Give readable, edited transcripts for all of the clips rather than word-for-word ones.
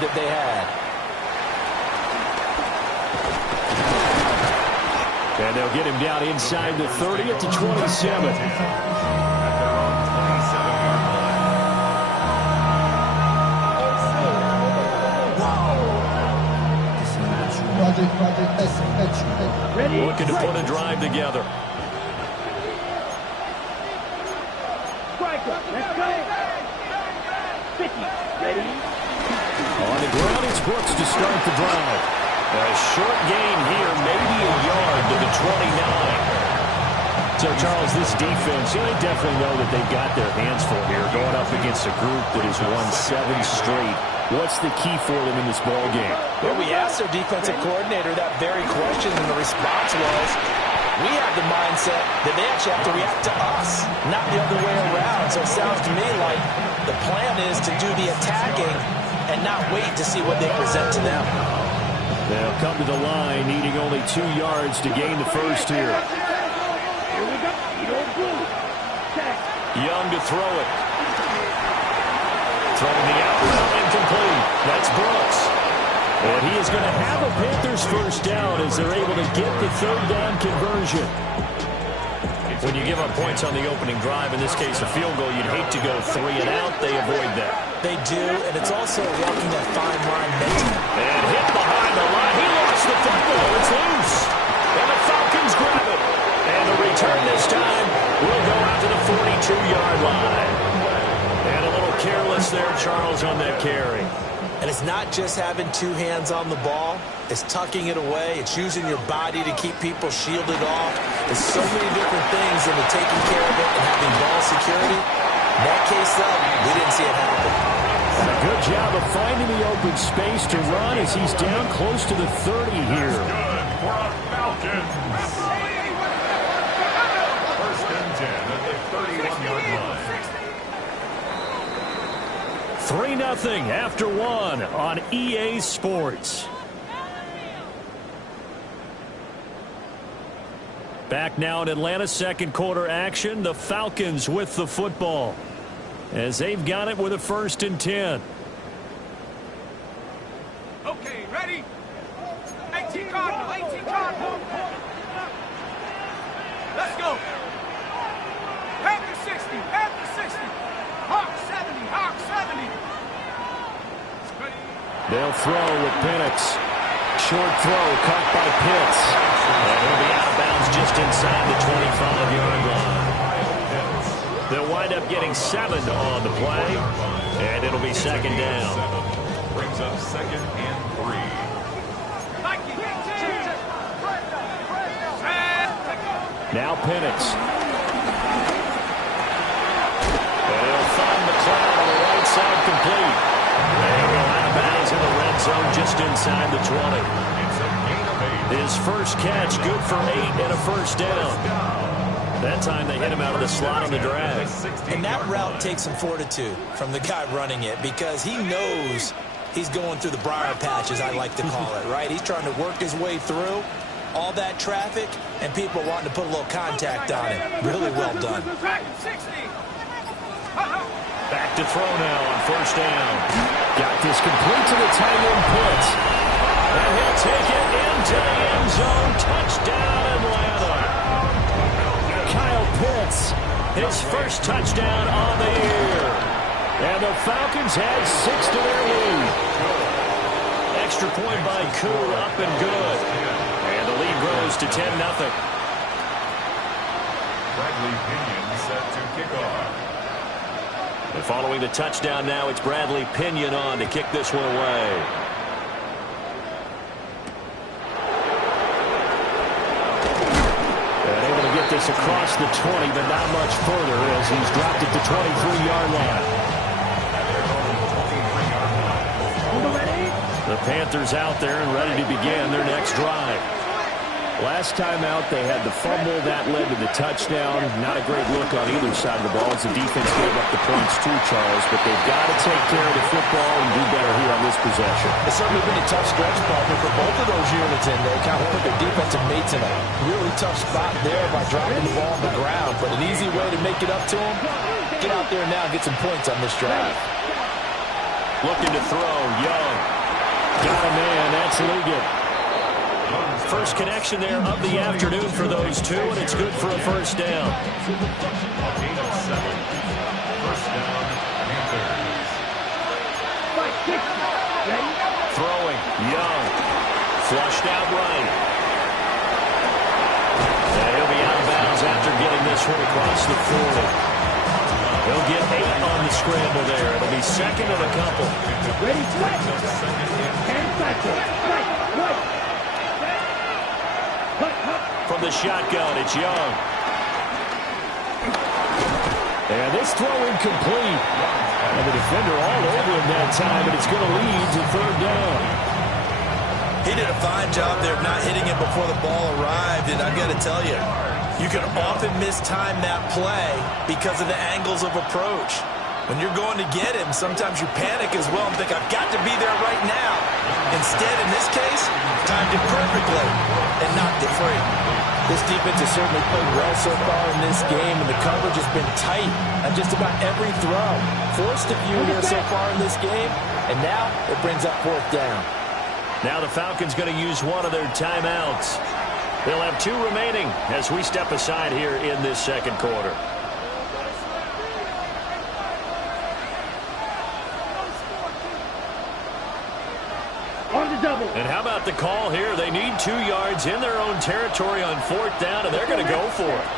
that they had. And they'll get him down inside the 30 at the 27. Looking to put a drive together. Let's go. 50. Ready? On the ground, it's Brooks to start the drive. A short gain here, maybe a yard to the 29. So, Charles, this defense, they definitely know that they've got their hands full here, going up against a group that has won 7 straight. What's the key for them in this ball game? Well, we asked their defensive coordinator that very question, and the response was, we have the mindset that they actually have to react to us, not the other way around. So it sounds to me like the plan is to do the attacking and not wait to see what they present to them. They'll come to the line, needing only 2 yards to gain the first here. Young to throw it. Throwing the out route, incomplete. That's Brooks. And he is going to have a Panthers first down as they're able to get the third down conversion. When you give up points on the opening drive, in this case a field goal, you'd hate to go 3 and out. They avoid that. They do, and it's also walking that fine line mentally. And hit behind the line. He lost the football. It's loose. And the Falcons grab it. And the return this time will go out to the 42-yard line. And a little careless there, Charles, on that carry. And it's not just having 2 hands on the ball. It's tucking it away. It's using your body to keep people shielded off. There's so many different things into taking care of it and having ball security. In that case, though, we didn't see it happen. And a good job of finding the open space to run as he's down close to the 30 here. Good for our Falcons. First and 10 at the 31-yard line. 3-0 after 1 on EA Sports. Back now in Atlanta, second quarter action. The Falcons with the football as they've got it with a 1st and 10. Okay, ready? 18 Cardinal, 18 Cardinal. Let's go. Panther 60, Panther 60. Hawk 70, Hawk 70. They'll throw with Penix. Short throw caught by Pitts. And he'll be out of bounds just inside the 25-yard line. They'll wind up getting 7 on the play. And it'll be second down. Brings up 2nd and 3. Now Penix. And he'll find McLeod on the right side complete. And go out of bounds in the red zone just inside the 20. His first catch, good for 8 and a first down. That time they hit him out of the slot on the drag. And that route takes some fortitude from the guy running it because he knows he's going through the briar patch, as I like to call it, right? He's trying to work his way through all that traffic and people wanting to put a little contact on it. Really well done. Back to throw now on first down. Got this complete to the tight end Pitts. And he'll take it into the end zone. Touchdown, Atlanta. Kyle Pitts, his first touchdown on the year. And the Falcons had 6 to their lead. Extra point by Koo, up and good. And the lead grows to 10-0. Bradley Pinion set to kick off. And following the touchdown now, it's Bradley Pinion on to kick this one away. And able to get this across the 20, but not much further as he's dropped at the 23-yard line. The Panthers out there and ready to begin their next drive. Last time out, they had the fumble. That led to the touchdown. Not a great look on either side of the ball as the defense gave up the points too, Charles. But they've got to take care of the football and do better here on this possession. It's certainly been a tough stretch, partner, for both of those units in there. Kind of put their defensive mates in a really tough spot there by dropping the ball on the ground. But an easy way to make it up to them, get out there now and get some points on this drive. Looking to throw, Young. Ligon. First connection there of the afternoon for those two, and it's good for a first down. Gain of 7. First down, Panthers. Throwing, Young. Flushed out right. And he'll be out of bounds after getting this one across the 40. He'll get 8 on the scramble there. It'll be second and a couple. Ready, flat. Hand factor. Right. From the shotgun, it's Young. And this throw incomplete. And the defender all over him that time, and it's going to lead to third down. He did a fine job there of not hitting it before the ball arrived, and I've got to tell you, you can often mistime that play because of the angles of approach. When you're going to get him, sometimes you panic as well and think, I've got to be there right now. Instead, in this case, timed it perfectly and knocked it free. This defense has certainly played well so far in this game, and the coverage has been tight on just about every throw. Forced a few here so far in this game, and now it brings up fourth down. Now the Falcons going to use one of their timeouts. They'll have 2 remaining as we step aside here in this second quarter. And how about the call here? They need 2 yards in their own territory on fourth down, and they're going to go for it.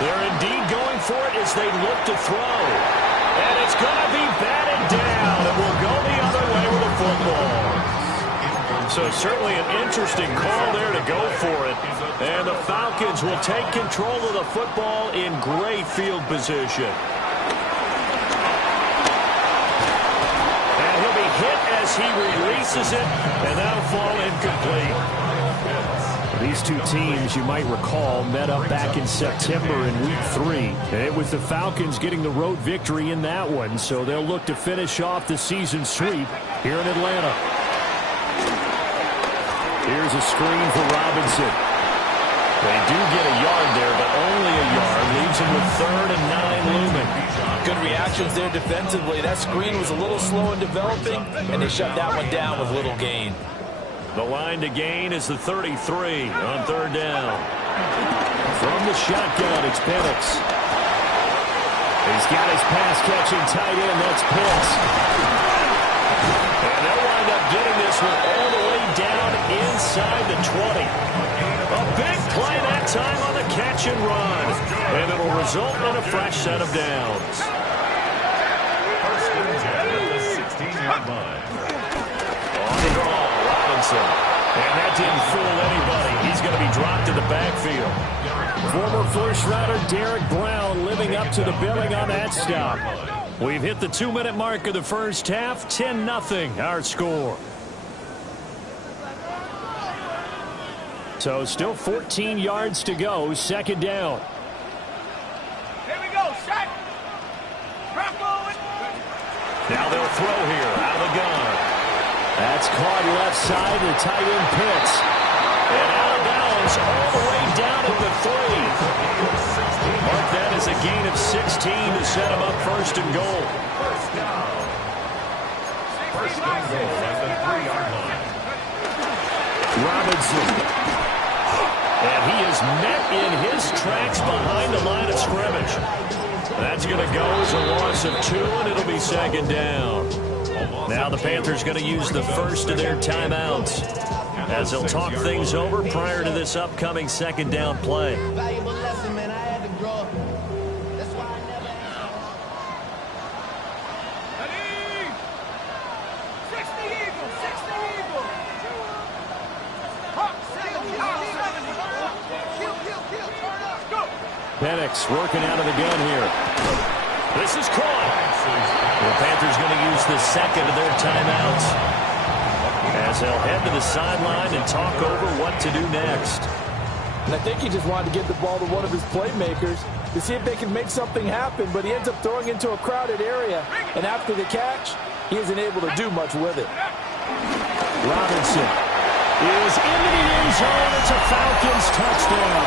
They're indeed going for it as they look to throw. And it's going to be batted down. It will go the other way with the football. So certainly an interesting call there to go for it. And the Falcons will take control of the football in great field position. And he'll be hit as he releases it, and that'll fall incomplete. These two teams, you might recall, met up back in September in Week 3. And it was the Falcons getting the road victory in that one, so they'll look to finish off the season sweep here in Atlanta. Here's a screen for Robinson. They do get a yard there, but only a yard. Leaves him with 3rd and 9 looming. Good reactions there defensively. That screen was a little slow in developing, and they shut that one down with little gain. The line to gain is the 33 on 3rd down. From the shotgun, it's Penix. He's got his pass-catching tight end. That's Pitts. And they'll wind up getting this one all the way down inside the 20. A big play that time on the catch and run. And it'll result in a fresh set of downs. First and 10 at the 16-yard line. On the draw, Robinson. And that didn't fool anybody. He's going to be dropped in the backfield. Former first-rounder Derek Brown living up to the billing on that stop. We've hit the 2-minute mark of the first half. 10-0 our score. So still 14 yards to go. Second down. Here we go, shot. Now they'll throw here out of the gun. That's caught left side to tight end Pitts. And out of bounds all the way down at the 3. Mark that as a gain of 16 to set him up first and goal. First and goal at the 3-yard line. Robinson. And he is met in his tracks behind the line of scrimmage. That's going to go as a loss of 2, and it'll be second down. Now the Panthers going to use the first of their timeouts as they'll talk things over prior to this upcoming second down play. Valuable lesson, man. I had to grow up. That's why I never Ready? 60 Eagles, 60 Eagles. Hawk 70, Hawk 70. Kill, turn up, go. Penix working out of the gun here. This is caught. The Panthers going to use the second of their timeouts as they'll head to the sideline and talk over what to do next. And I think he just wanted to get the ball to one of his playmakers to see if they can make something happen, but he ends up throwing into a crowded area, and after the catch, he isn't able to do much with it. Robinson is into the end zone. It's a Falcons touchdown.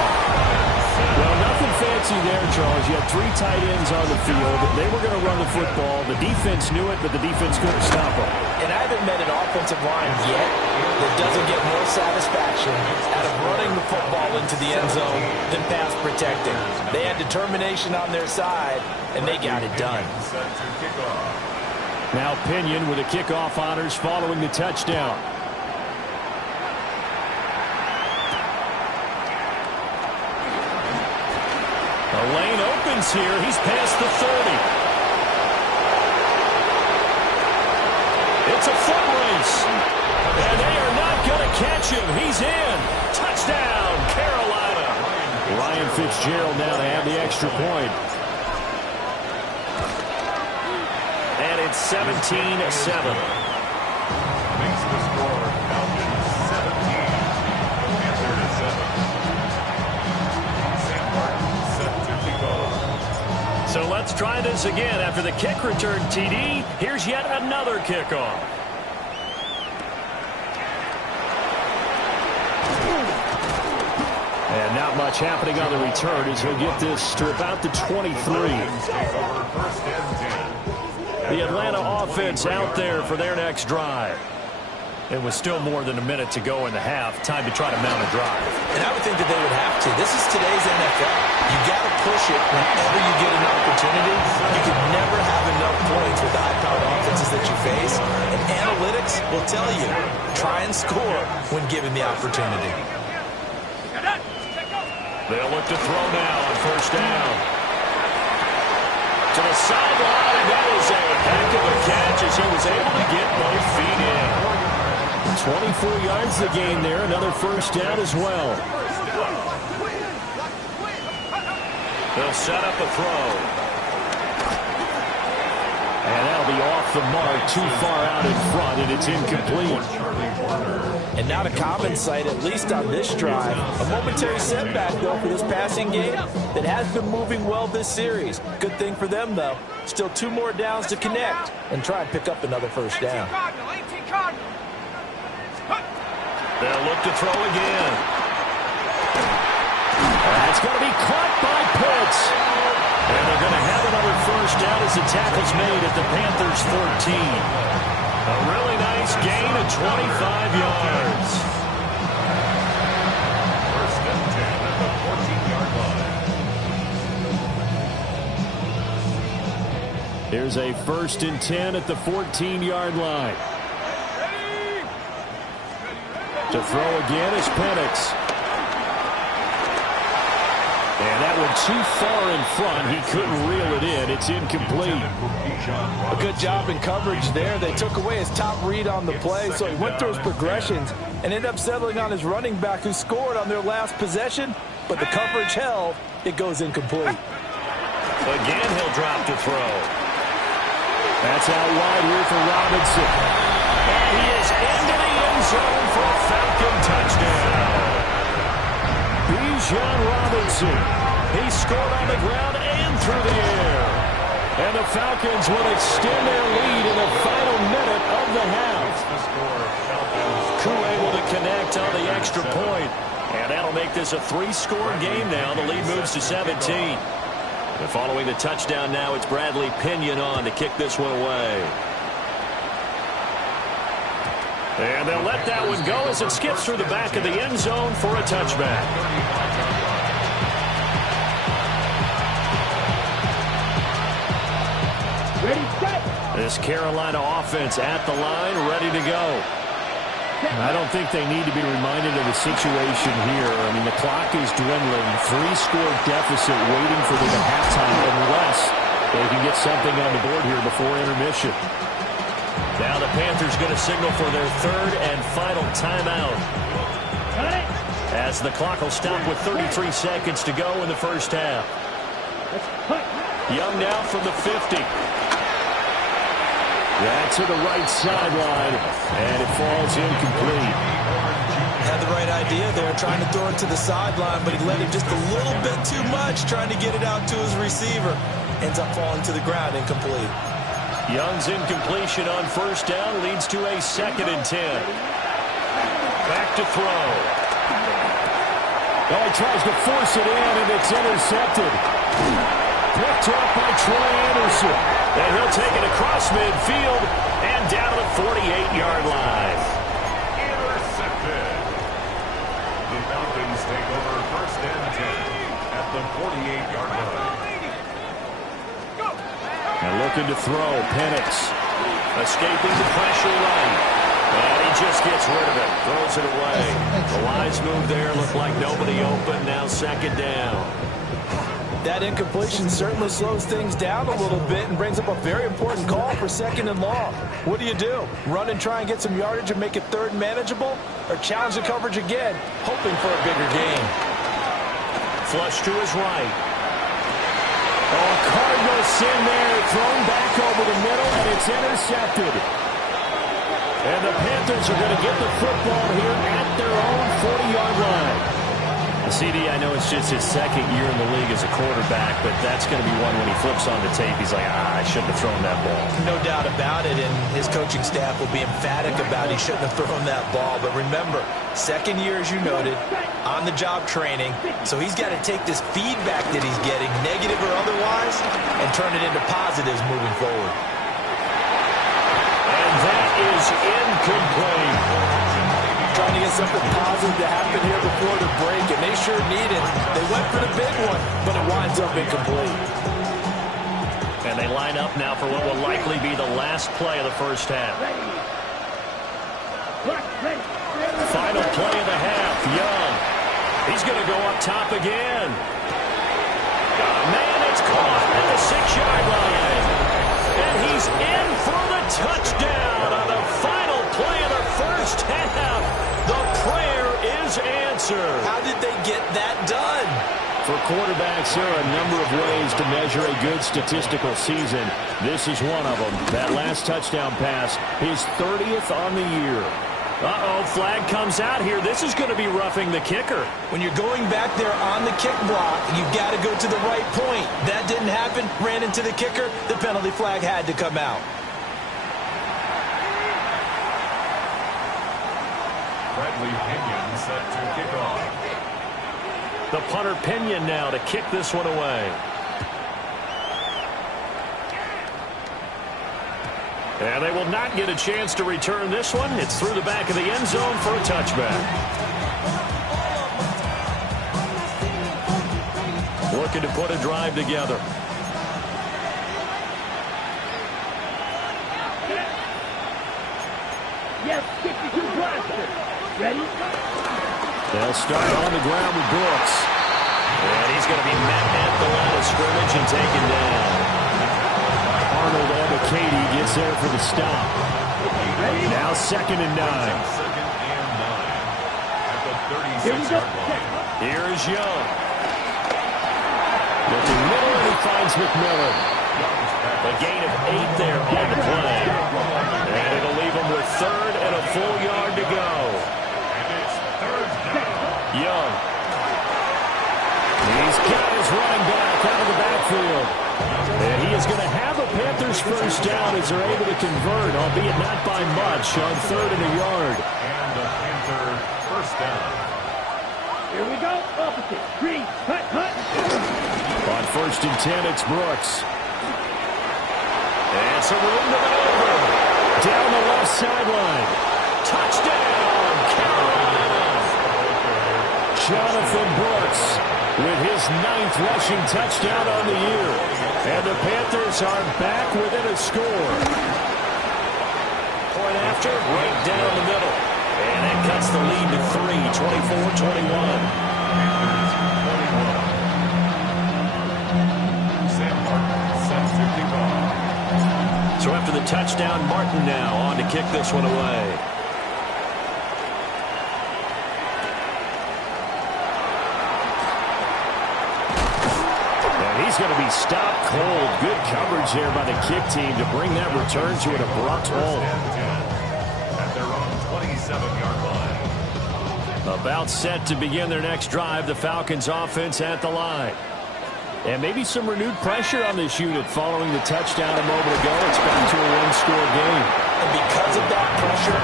Well, nothing fancy see there, Charles, you had 3 tight ends on the field. They were going to run the football. The defense knew it, but the defense couldn't stop them. And I haven't met an offensive line yet that doesn't get more satisfaction out of running the football into the end zone than pass protecting. They had determination on their side, and they got it done. Now Pinion with the kickoff honors following the touchdown. The lane opens here. He's past the 30. It's a foot race. And they are not going to catch him. He's in. Touchdown, Carolina. Ryan Fitzgerald now to have the extra point. And it's 17-7. Makes the score Falcons 17. Panthers 7. Sam Martin set to kick off. So let's try this again. After the kick return, TD, here's yet another kickoff. And not much happening on the return as he'll get this to about the 23. First and 10. The Atlanta offense out there for their next drive. It was still more than a minute to go in the half. Time to try to mount a drive. And I would think that they would have to. This is today's NFL. You got to push it whenever you get an opportunity. You can never have enough points with the high-powered offenses that you face. And analytics will tell you, try and score when given the opportunity. They'll look to throw now on first down. To the sideline, and that is a heck of a catch as he was able to get both feet in. 24 yards the gain there, another first down as well. They'll set up a throw. And that'll be off the mark, too far out in front, and it's incomplete. And not a common sight, at least on this drive. A momentary setback, though, for this passing game that has been moving well this series. Good thing for them, though. Still 2 more downs to connect and try and pick up another first down. 18 Cardinal. They'll look to throw again. That's going to be caught by Pitts. And they're going to have another first down as the tackle's made at the Panthers' 14. A really nice gain of 25 yards. First and 10 at the 14-yard line. Here's a first and 10 at the 14-yard line. To throw again is Penix. And that one too far in front. He couldn't reel it in. It's incomplete. A good job in coverage there. They took away his top read on the play, so he went through his progressions and ended up settling on his running back who scored on their last possession, but the coverage held. It goes incomplete. Again, he'll drop to throw. That's out wide here for Robinson. And he is into the end zone for a Falcon touchdown. Bijan Robinson. He scored on the ground and through the air. And the Falcons will extend their lead in the final minute of the half. Koo able to connect on the extra point. And that'll make this a 3-score game now. The lead moves to 17. And following the touchdown now, it's Bradley Pinion on to kick this one away. And they'll let that one go as it skips through the back of the end zone for a touchback. Ready, set. This Carolina offense at the line, ready to go. I don't think they need to be reminded of the situation here. I mean, the clock is dwindling. 3-score deficit waiting for them at halftime unless they can get something on the board here before intermission. Now the Panthers going to signal for their 3rd and final timeout. As the clock will stop with 33 seconds to go in the first half. Young now from the 50. That's to the right sideline, and it falls incomplete. Had the right idea there, trying to throw it to the sideline, but he let him just a little bit too much, trying to get it out to his receiver. Ends up falling to the ground, incomplete. Young's incompletion on first down leads to a 2nd and 10. Back to throw. Oh, he tries to force it in, and it's intercepted. Picked up by Troy Anderson. And he'll take it across midfield and down to the 48-yard line. Intercepted. The Falcons take over first and 10 at the 48-yard line. And looking to throw, Penix. Escaping the pressure right. And he just gets rid of it. Throws it away. The wise move there. Looked like nobody open. Now second down. That incompletion certainly slows things down a little bit and brings up a very important call for second and long. What do? Run and try and get some yardage and make it third manageable? Or challenge the coverage again, hoping for a bigger gain? Flush to his right. Oh, Cardinal sin there. Thrown back over the middle, and it's intercepted. And the Panthers are going to get the football here at their own 40-yard line. CD, I know it's just his second year in the league as a quarterback, but that's going to be one when he flips on the tape. He's like, I shouldn't have thrown that ball. No doubt about it, and his coaching staff will be emphatic about he shouldn't have thrown that ball. But remember, second year, as you noted, on-the-job training, so he's got to take this feedback that he's getting, negative or otherwise, and turn it into positives moving forward. And that is incomplete. Trying to get something positive to happen here before the break, and they sure need it. They went for the big one, but it winds up incomplete. And they line up now for what will likely be the last play of the first half. Final play of the half, Young. He's going to go up top again. Man, it's caught at the 6-yard line. And he's in for the touchdown on the final play of the first half. The prayer is answered. How did they get that done? For quarterbacks, there are a number of ways to measure a good statistical season. This is one of them. That last touchdown pass, his 30th on the year. Uh-oh, flag comes out here. This is going to be roughing the kicker. When you're going back there on the kick block, you've got to go to the right point. That didn't happen. Ran into the kicker. The penalty flag had to come out. Bradley Pinion set to kick off. The punter Pinion now to kick this one away. And they will not get a chance to return this one. It's through the back of the end zone for a touchback. Looking to put a drive together. Yes, 62 blaster. Ready? They'll start on the ground with Brooks. And he's going to be met at the line of scrimmage and taken down. Arnold Ebiketie gets there for the stop. Now second and 9. Second and 9 at the 36-yard line. Here is Young. Looking middle, and he finds McMillan. A gain of 8 there on the play. And it'll leave him with third and a full yard to go. And it's third down. Young. He's got his running back out of the backfield. And he is going to have a Panthers first down as they're able to convert, albeit not by much, on third and a yard. And the Panther first down. Here we go. Opposite. Green. Hut, hut. On first and 10, it's Brooks. And some room to maneuver. Down the left sideline. Touchdown, Carolina. Jonathan Brooks with his 9th rushing touchdown on the year. And the Panthers are back within a score. Point after, right down the middle. And that cuts the lead to 3, 24-21. So after the touchdown, Martin now on to kick this one away. And he's going to be stopped cold. Good coverage there by the kick team to bring that return to an abrupt halt. At their own 27-yard line. About set to begin their next drive, the Falcons offense at the line. And maybe some renewed pressure on this unit following the touchdown a moment ago. It's back to a one-score game. And because of that pressure,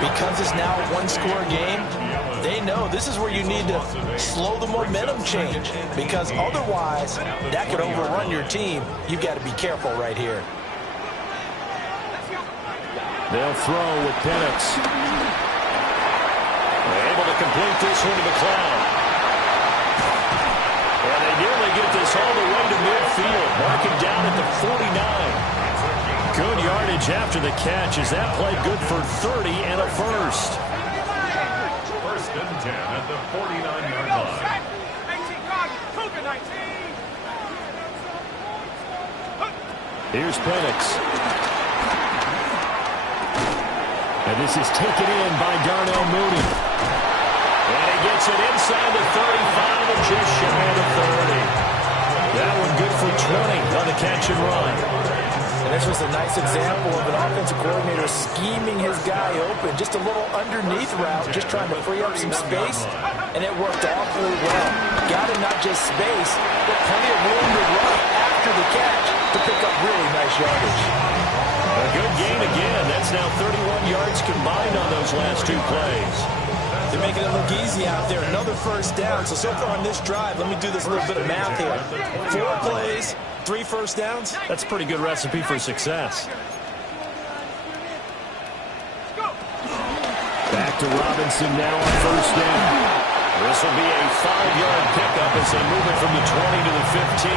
Because it's now a one-score game, they know this is where you need to slow the momentum change, because otherwise that could overrun your team. You've got to be careful right here. They'll throw with Penix. They're able to complete this one to McLeod. And they nearly get this all the way to midfield, marking down at the 49. Good yardage after the catch as that play good for 30 and a first. First and 10 at the 49-yard line. 18 guard, Cougar 19. Here's Penix. And this is taken in by Darnell Mooney. And he gets it inside the 35 and just shy of the 30. That one good for 20 on the catch and run. And this was a nice example of an offensive coordinator scheming his guy open. Just a little underneath route, just trying to free up some space. And it worked awfully well. Got him not just space, but plenty of room to run after the catch to pick up really nice yardage. A good gain again. That's now 31 yards combined on those last two plays. They're making it look easy out there. Another first down. So far on this drive, let me do this little bit of math here. 4 plays, 3 first downs. That's a pretty good recipe for success. Back to Robinson now on first down. This will be a 5-yard pickup as they move it from the 20 to the 15.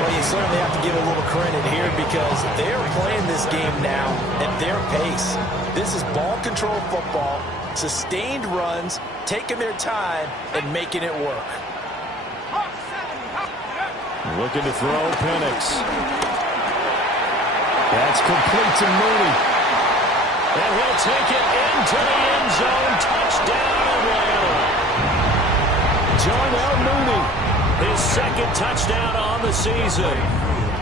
Well, you certainly have to give a little credit here because they're playing this game now at their pace. This is ball control football, sustained runs, taking their time, and making it work. Looking to throw Penix. That's complete to Mooney. And he'll take it into the end zone. Touchdown, Atlanta. Darnell Mooney. His second touchdown on the season.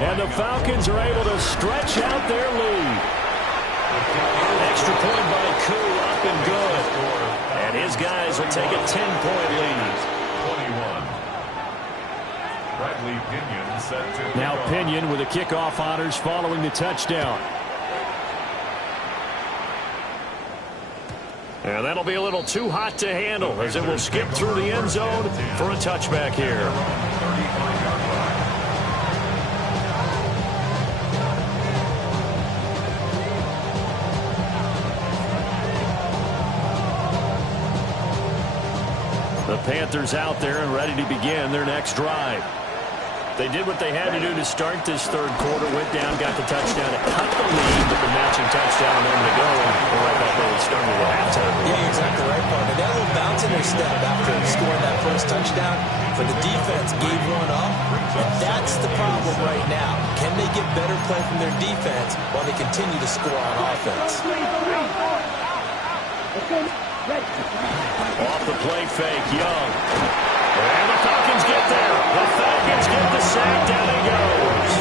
And the Falcons are able to stretch out their lead. Extra point by Koo, up and good. And his guys will take a 10-point lead. 21. Bradley Pinion set to Now Pinion with the kickoff honors following the touchdown. And that'll be a little too hot to handle as it will skip through the end zone for a touchback here. The Panthers out there and ready to begin their next drive. They did what they had to do to start this third quarter, went down, got the touchdown, it cut the lead, but the matching touchdown a moment ago, and right back where we started at halftime. Yeah, you're exactly right, partner. They got a little bounce in their step after scoring that first touchdown, but the defense gave one up, and that's the problem right now. Can they get better play from their defense while they continue to score on offense? Off the play fake, Young. And the Falcons get there. The Falcons get the sack. Down he goes.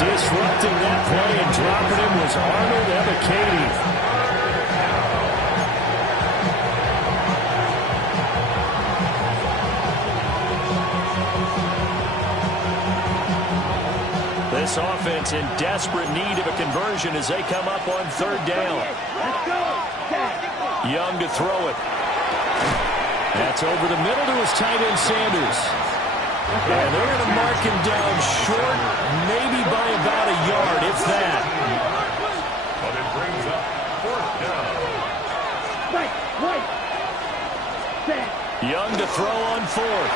Disrupting that play and dropping him was Arnold Ebiketie. This offense in desperate need of a conversion as they come up on third down. Young to throw it. That's over the middle to his tight end, Sanders. And they're going to mark him down short, maybe by about a yard, if that. But it brings up fourth down. Young to throw on fourth.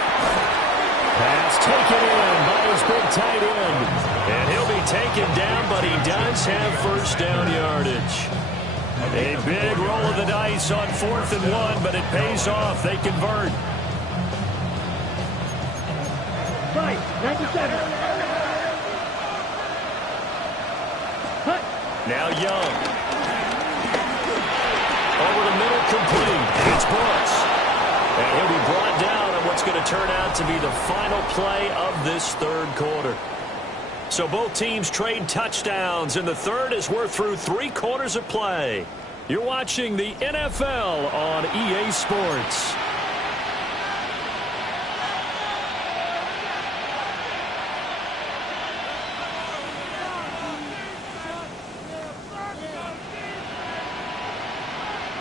Pass taken in by his big tight end. And he'll be taken down, but he does have first down yardage. A big roll of the dice on 4th and 1, but it pays off. They convert. Right, 97. Now Young. Over the middle, complete. It's Brooks. And he'll be brought down on what's going to turn out to be the final play of this third quarter. So both teams trade touchdowns in the third as we're through 3 quarters of play. You're watching the NFL on EA Sports.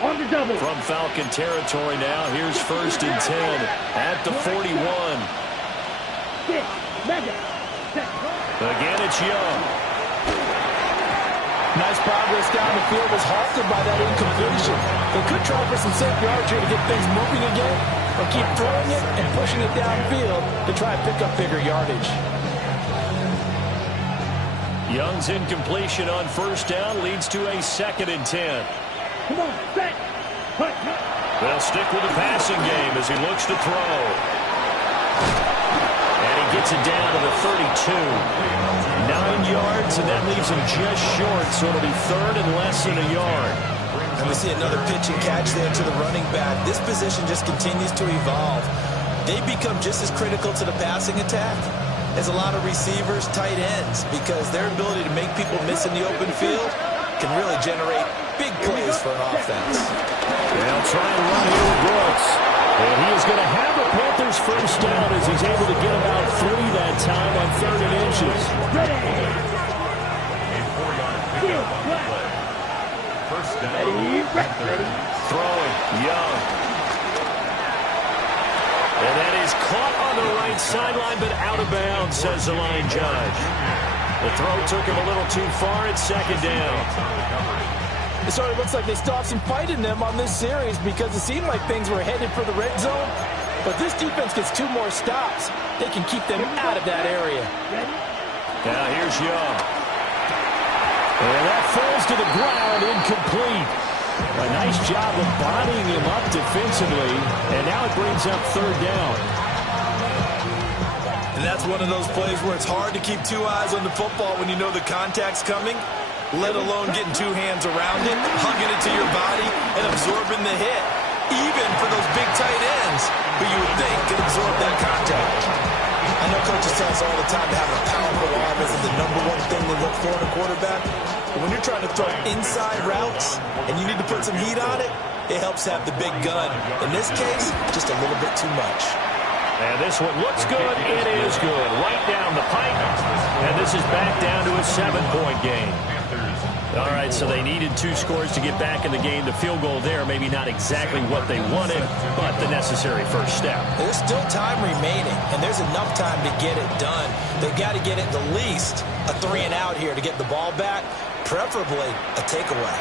On the double. From Falcon territory now, here's 1st and 10 at the 41. 6, Madden. Again, it's Young. Nice progress down the field was halted by that incompletion. They could try for some safe yards here to get things moving again, or keep throwing it and pushing it downfield to try and pick up bigger yardage. Young's incompletion on 1st down leads to a 2nd and 10. Come on, set. Put. They'll stick with the passing game as he looks to throw. And he gets it down to the 32. 9 yards, and that leaves him just short, so it'll be 3rd and less than a yard. And we see another pitch and catch there to the running back. This position just continues to evolve. They become just as critical to the passing attack as a lot of receivers, tight ends, because their ability to make people miss in the open field can really generate big plays for an offense. They'll try and run here with Brooks. And he is going to have a Panthers 1st down as he's able to get about 3 that time on 3rd and inches. Ready. A 4-yard pickup on the play. 1st down. Ready. Throwing, Young. And that is caught on the right sideline, but out of bounds, says the line judge. The throw took him a little too far at 2nd down. It sort of looks like they still have some fight in them on this series because it seemed like things were headed for the red zone. But this defense gets 2 more stops. They can keep them out of that area. Now here's Young. And that falls to the ground, incomplete. A nice job of bodying him up defensively. And now it brings up 3rd down. And that's one of those plays where it's hard to keep 2 eyes on the football when you know the contact's coming, let alone getting 2 hands around it, hugging it to your body, and absorbing the hit, even for those big tight ends who you would think could absorb that contact. I know coaches tell us all the time to have a powerful arm isn't the #1 thing they look for in a quarterback, but when you're trying to throw inside routes and you need to put some heat on it, it helps have the big gun. In this case, just a little bit too much. And this one looks good. It is good. Right down the pipe. And this is back down to a 7-point game. All right, so they needed 2 scores to get back in the game. The field goal there, maybe not exactly what they wanted, but the necessary first step. There's still time remaining, and there's enough time to get it done. They've got to get at the least a 3 and out here to get the ball back, preferably a takeaway.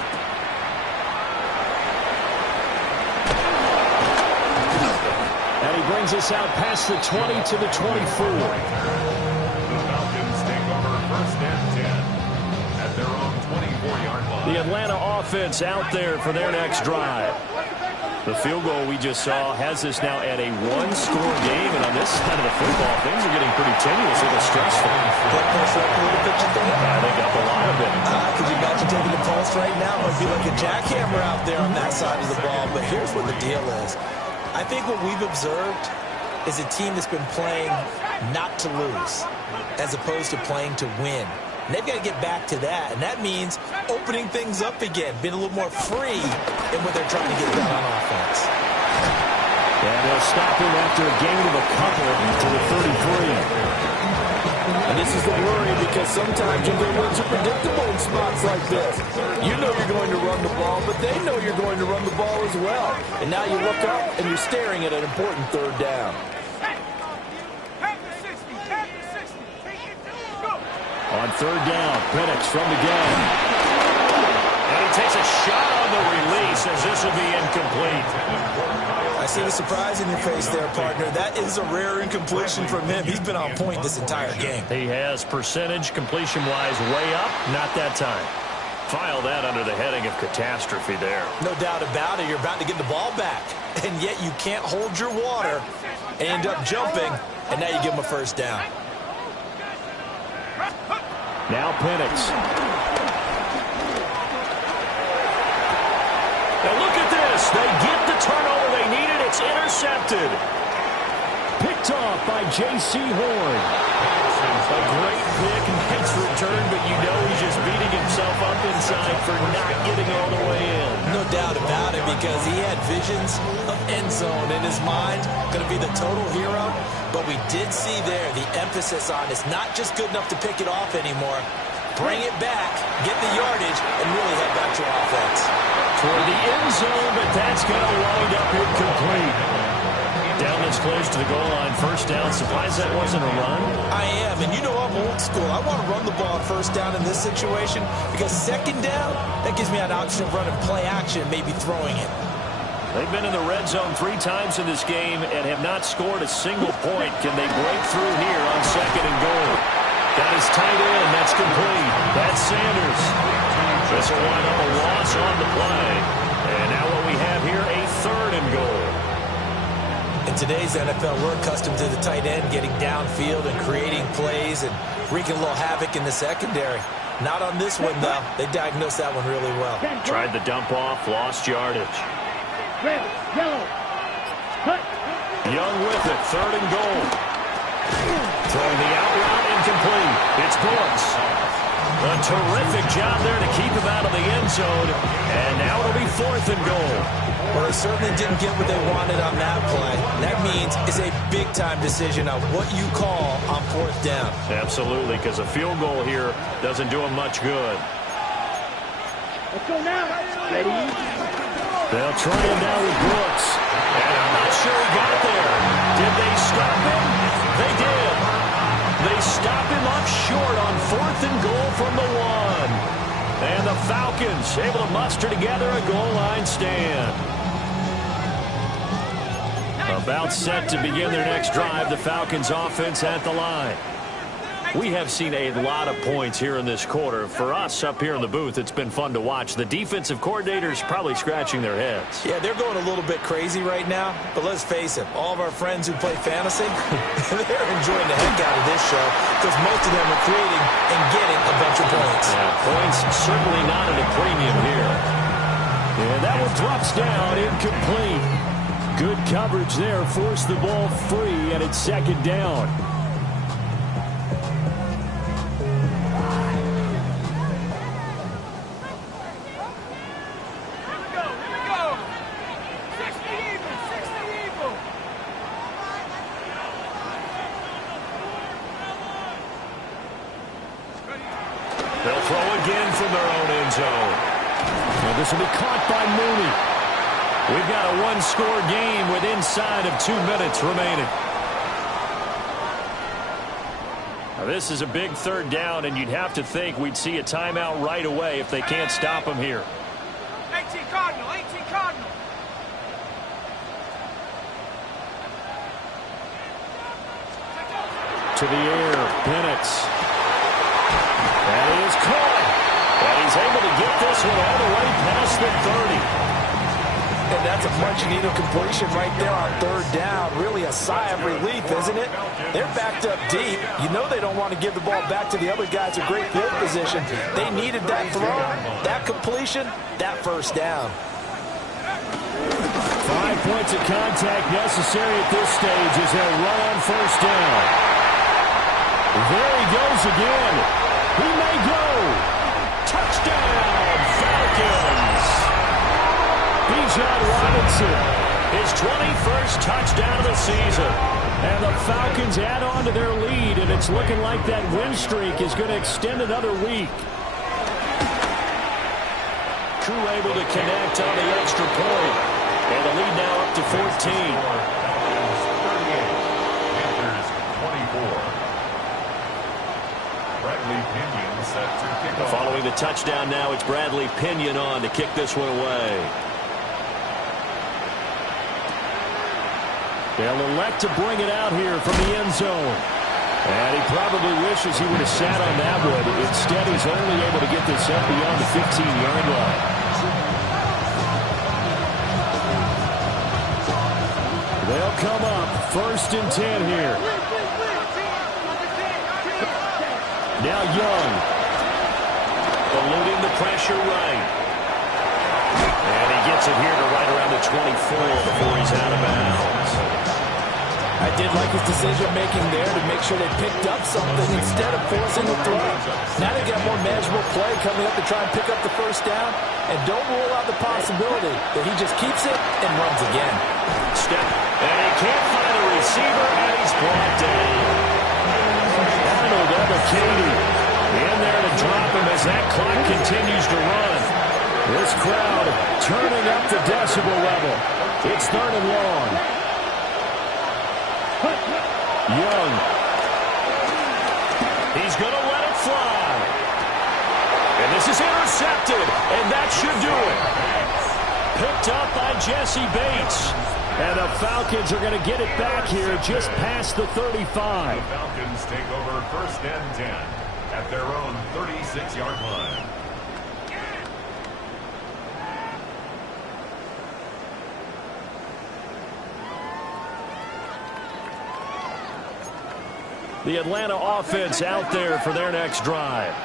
And he brings us out past the 20 to the 24. The Falcons take over 1st and 10 at their own 24-yard line. The Atlanta offense out there for their next drive. The field goal we just saw has us now at a 1-score game, and on this side of the football, things are getting pretty tenuous, a little stressful. Blood pressure up a little bit, you think? I think up a lot of it. Could you imagine taking the pulse right now? It would be like a jackhammer out there on that side of the ball, but here's what the deal is. I think what we've observed is a team that's been playing not to lose as opposed to playing to win. And they've got to get back to that, and that means opening things up again, being a little more free in what they're trying to get done on offense. And they'll stop him after a gain of a couple to the 33. And this is the worry because sometimes your good ones are predictable in spots like this. You know you're going to run the ball, but they know you're going to run the ball as well. And now you look up and you're staring at an important 3rd down. On 3rd down, Penix from the gun. And he takes a shot on the release as this will be incomplete. I see the surprise in your face there, partner. That is a rare incompletion from him. He's been on point this entire game. He has percentage completion-wise way up, not that time. File that under the heading of catastrophe there. No doubt about it. You're about to get the ball back, and yet you can't hold your water and end up jumping, and now you give him a 1st down. Now Penix. Now look at this. They get the turnover they needed. It's intercepted. Picked off by J.C. Horn. A great pick, nice return, but you know he's just beating himself up inside for not getting all the way in. No doubt about it, because he had visions of end zone in his mind. Going to be the total hero. But we did see there the emphasis on it's not just good enough to pick it off anymore. Bring it back, get the yardage, and really head back to offense. toward the end zone, but that's going to wind up incomplete. Down this close to the goal line, first down. Surprised that wasn't a run? I am, and you know I'm old school. I want to run the ball on first down in this situation because second down, that gives me an option of running play action, maybe throwing it. They've been in the red zone 3 times in this game and have not scored a single point. Can they break through here on second and goal? Got his tight end. That's complete. That's Sanders. This will wind up a loss on the play. And now what we have here, a third and goal. In today's NFL, we're accustomed to the tight end getting downfield and creating plays and wreaking a little havoc in the secondary. Not on this one, though. They diagnosed that one really well. Tried the dump off, lost yardage. Red, yellow, cut. Young with it, third and goal. Throwing the out route, incomplete. It's Brooks. A terrific job there to keep him out of the end zone. And now it'll be fourth and goal. Well, they certainly didn't get what they wanted on that play. That means it's a big-time decision on what you call on fourth down. Absolutely, because a field goal here doesn't do him much good. Let's go now. Ready? They'll try him now with Brooks. And I'm not sure he got there. Did they stop him? They did. They stop him up short on fourth and goal from the 1. And the Falcons able to muster together a goal line stand. About set to begin their next drive, the Falcons offense at the line. We have seen a lot of points here in this quarter. For us up here in the booth, it's been fun to watch. The defensive coordinators probably scratching their heads. Yeah, they're going a little bit crazy right now. But let's face it, all of our friends who play fantasy, they're enjoying the heck out of this show because most of them are creating and getting a bunch of points. Yeah, points certainly not at a premium here. And that one drops down, incomplete. Good coverage there, forced the ball free, and it's second down. They'll throw again from their own end zone. And this will be caught by Mooney. We've got a one-score game with inside of 2 minutes remaining. Now this is a big third down, and you'd have to think we'd see a timeout right away if they can't stop him here. 18 Cardinal, 18 Cardinal. To the air, Bennett. That is caught. And he's able to get this one all the way past the 30. And that's a much-needed completion right there on third down. Really a sigh of relief, isn't it? They're backed up deep. You know they don't want to give the ball back to the other guys in great field position. They needed that throw, that completion, that first down. 5 points of contact necessary at this stage as they'll run on first down. There he goes again. He may go. Touchdown, Falcons. Bijan Robinson, his 21st touchdown of the season. And the Falcons add on to their lead, and it's looking like that win streak is going to extend another week. Crew able to connect on the extra point. And the lead now up to 14. Following the touchdown now, it's Bradley Pinion on to kick this one away. They'll elect to bring it out here from the end zone. And he probably wishes he would have sat on that one. Instead, he's only able to get this up beyond the 15-yard line. They'll come up first and 10 here. Now Young. Eluding the pressure right. And he gets it here to right around the 24 before he's out of bounds. I did like his decision-making there to make sure they picked up something instead of forcing the throw. Now they got more manageable play coming up to try and pick up the first down. And don't rule out the possibility that he just keeps it and runs again. Step, and he can't find a receiver, and he's brought down. Arnold Ebiketie in there to drop him as that clock continues to run. This crowd turning up the decibel level. It's 3rd and long. Young. He's going to let it fly. And this is intercepted, and that should do it. Picked up by Jesse Bates. And the Falcons are going to get it back here just past the 35. The Falcons take over 1st and 10 at their own 36-yard line. The Atlanta offense out there for their next drive.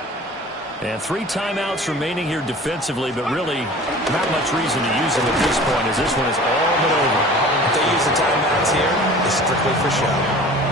And 3 timeouts remaining here defensively, but really not much reason to use them at this point as this one is all but over. If they use the timeouts here, it's strictly for show.